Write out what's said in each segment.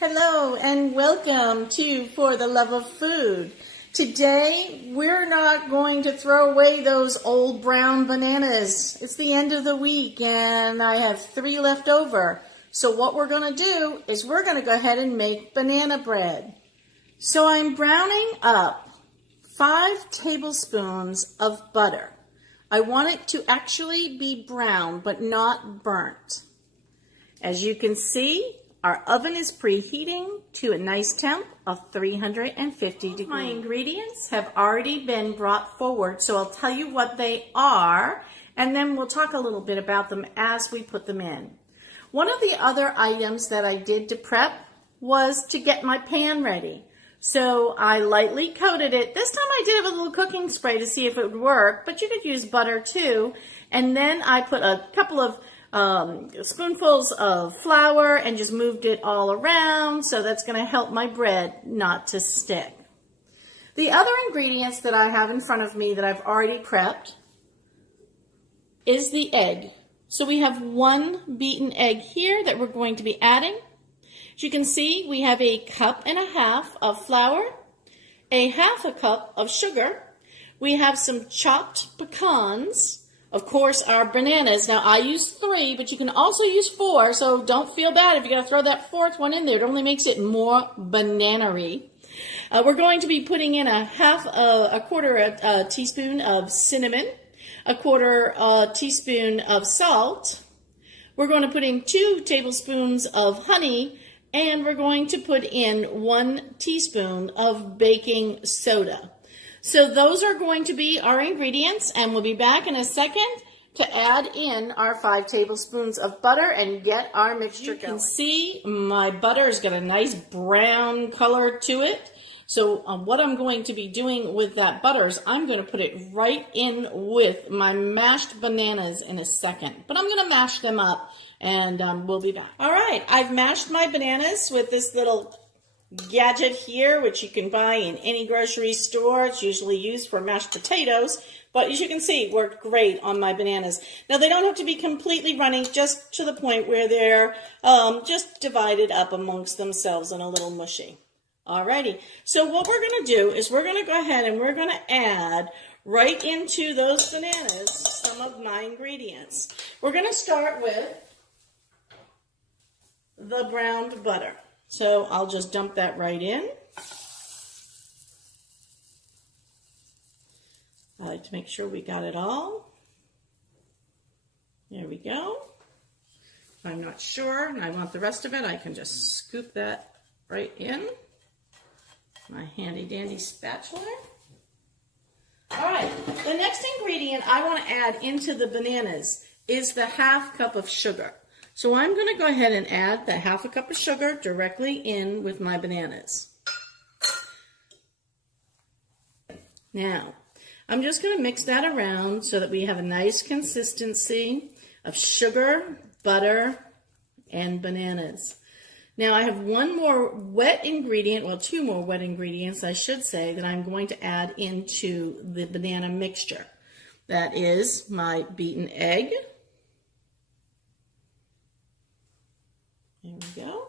Hello and welcome to For the Love of Food. Today we're not going to throw away those old brown bananas. It's the end of the week and I have 3 left over. So what we're going to do is we're going to go ahead and make banana bread. So I'm browning up 5 tablespoons of butter. I want it to actually be brown but not burnt. As you can see, our oven is preheating to a nice temp of 350 degrees. My ingredients have already been brought forward, so I'll tell you what they are, and then we'll talk a little bit about them as we put them in. One of the other items that I did to prep was to get my pan ready. So I lightly coated it. This time I did it with a little cooking spray to see if it would work, but you could use butter too. And then I put a couple of spoonfuls of flour and just moved it all around, so that's going to help my bread not to stick. The other ingredients that I have in front of me that I've already prepped is the egg. So we have 1 beaten egg here that we're going to be adding. As you can see, we have a 1.5 cups of flour, a 1/2 cup of sugar. We have some chopped pecans. Of course, our bananas. Now, I use 3, but you can also use 4, so don't feel bad if you got to throw that 4th one in there. It only makes it more banana-y. We're going to be putting in a quarter teaspoon of cinnamon, a 1/4 teaspoon of salt. We're going to put in 2 tablespoons of honey, and we're going to put in 1 teaspoon of baking soda. So those are going to be our ingredients, and we'll be back in a second to add in our 5 tablespoons of butter and get our mixture going. You can see my butter's got a nice brown color to it. So what I'm going to be doing with that butter is I'm going to put it right in with my mashed bananas in a second. But I'm going to mash them up, and we'll be back. All right, I've mashed my bananas with this little gadget here, which you can buy in any grocery store. It's usually used for mashed potatoes, but as you can see, it worked great on my bananas. Now, they don't have to be completely runny, just to the point where they're just divided up amongst themselves and a little mushy. Alrighty, so what we're going to do is we're going to go ahead and we're going to add right into those bananas some of my ingredients. We're going to start with the browned butter. So I'll just dump that right in. I like to make sure we got it all. There we go. If I'm not sure and I want the rest of it, I can just scoop that right in. My handy dandy spatula. All right, the next ingredient I want to add into the bananas is the 1/2 cup of sugar. So I'm going to go ahead and add the 1/2 cup of sugar directly in with my bananas. Now, I'm just going to mix that around so that we have a nice consistency of sugar, butter, and bananas. Now, I have 1 more wet ingredient, well, 2 more wet ingredients, I should say, that I'm going to add into the banana mixture. That is my beaten egg. There we go.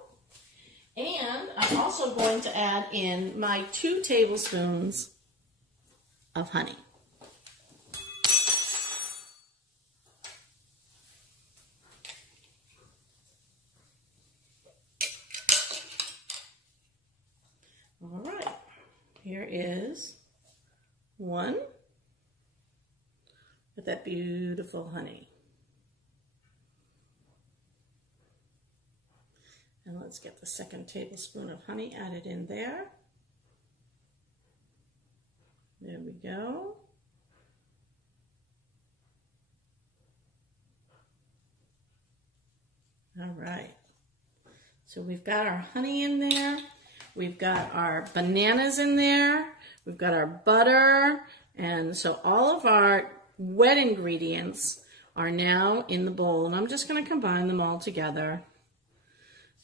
And I'm also going to add in my 2 tablespoons of honey. All right, here is 1 with that beautiful honey. And let's get the 2nd tablespoon of honey added in there. There we go. All right. So we've got our honey in there. We've got our bananas in there. We've got our butter. And so all of our wet ingredients are now in the bowl. And I'm just going to combine them all together.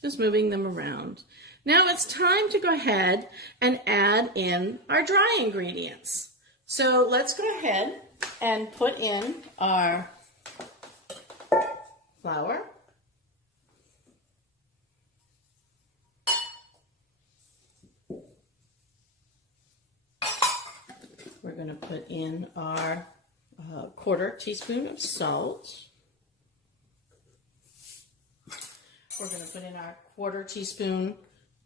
Just moving them around. Now it's time to go ahead and add in our dry ingredients. So let's go ahead and put in our flour, we're going to put in our quarter teaspoon of salt. We're going to put in our quarter teaspoon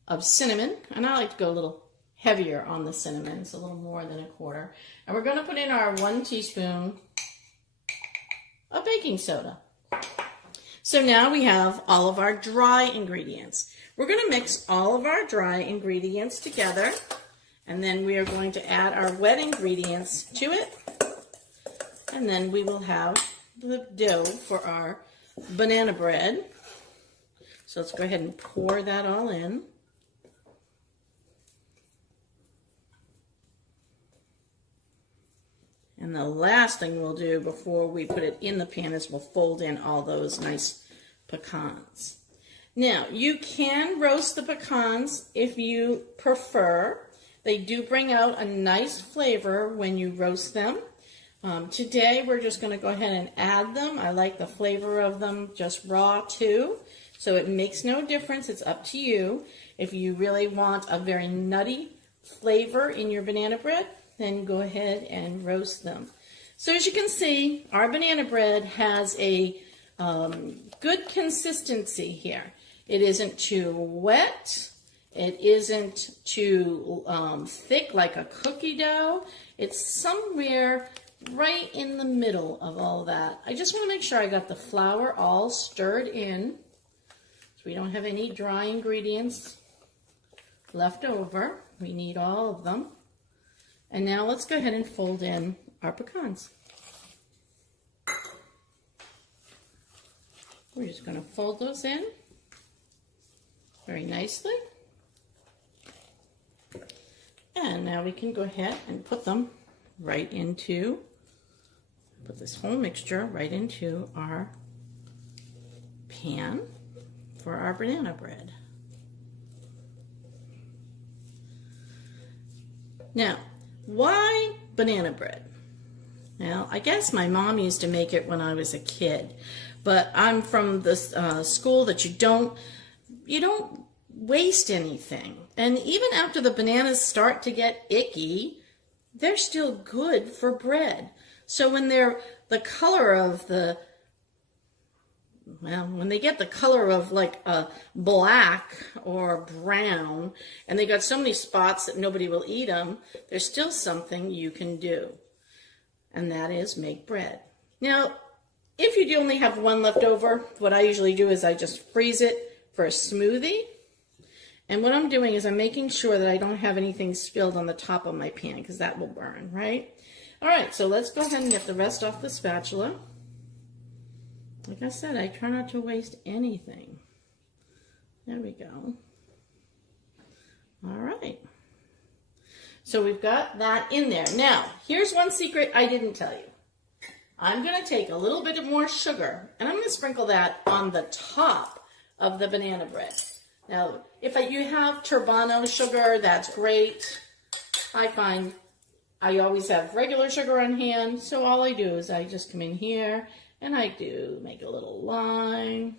of cinnamon, and I like to go a little heavier on the cinnamon. It's a little more than a quarter. And we're going to put in our 1 teaspoon of baking soda. So now we have all of our dry ingredients. We're going to mix all of our dry ingredients together, and then we are going to add our wet ingredients to it, and then we will have the dough for our banana bread. So let's go ahead and pour that all in. And the last thing we'll do before we put it in the pan is we'll fold in all those nice pecans. Now, you can roast the pecans if you prefer. They do bring out a nice flavor when you roast them. Today, we're just going to go ahead and add them. I like the flavor of them just raw too. So it makes no difference. It's up to you. If you really want a very nutty flavor in your banana bread, then go ahead and roast them. So as you can see, our banana bread has a good consistency here. It isn't too wet. It isn't too thick like a cookie dough. It's somewhere right in the middle of all that. I just want to make sure I got the flour all stirred in, so we don't have any dry ingredients left over. We need all of them. And now let's go ahead and fold in our pecans. We're just going to fold those in very nicely. And now we can go ahead and put them right into, put this whole mixture right into our pan for our banana bread. Now, why banana bread? Now, I guess my mom used to make it when I was a kid, but I'm from the school that you don't waste anything. And even after the bananas start to get icky, they're still good for bread. So when they're the color of the, well, when they get the color of like a black or brown, and they got so many spots that nobody will eat them, there's still something you can do, and that is make bread. Now, if you do only have one left over, what I usually do is I just freeze it for a smoothie. And what I'm doing is I'm making sure that I don't have anything spilled on the top of my pan, because that will burn, right? All right, so let's go ahead and get the rest off the spatula. Like I said, I try not to waste anything. There we go. All right. So we've got that in there. Now, here's one secret I didn't tell you. I'm going to take a little bit more sugar, and I'm going to sprinkle that on the top of the banana bread. Now, if you have turbano sugar, that's great. I find I always have regular sugar on hand, so all I do is I just come in here and I do make a little line.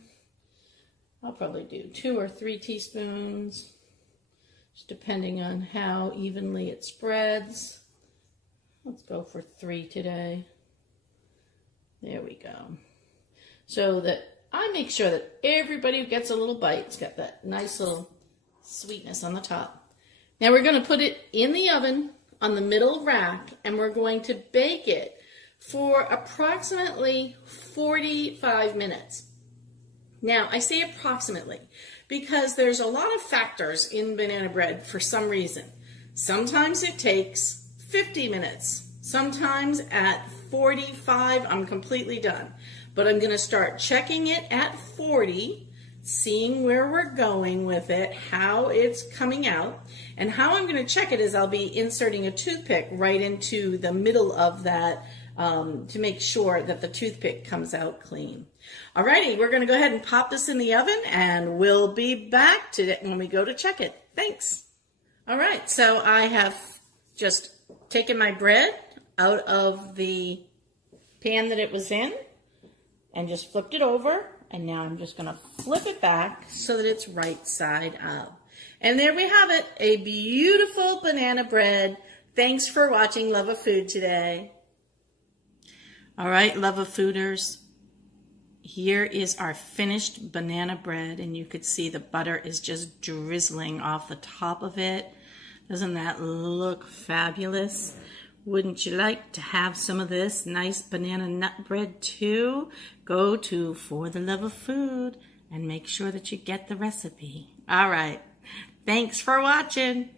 I'll probably do 2 or 3 teaspoons, just depending on how evenly it spreads. Let's go for 3 today. There we go. So that I make sure that everybody gets a little bite. It's got that nice little sweetness on the top. Now we're going to put it in the oven on the middle rack, and we're going to bake it for approximately 45 minutes. Now, I say approximately because there's a lot of factors in banana bread for some reason. Sometimes it takes 50 minutes. Sometimes at 45, I'm completely done. But I'm going to start checking it at 40, seeing where we're going with it, how it's coming out. And how I'm going to check it is I'll be inserting a toothpick right into the middle of that to make sure that the toothpick comes out clean. Alrighty, we're going to go ahead and pop this in the oven, and we'll be back to it when we go to check it. Thanks. All right, so I have just taken my bread out of the pan that it was in and just flipped it over, and now I'm just going to flip it back so that it's right side up. And there we have it, a beautiful banana bread Thanks for watching Love of Food today. All right, Love of Fooders. Here is our finished banana bread, and you could see the butter is just drizzling off the top of it. Doesn't that look fabulous? Wouldn't you like to have some of this nice banana nut bread too? Go to For the Love of Food and make sure that you get the recipe. All right. Thanks for watching.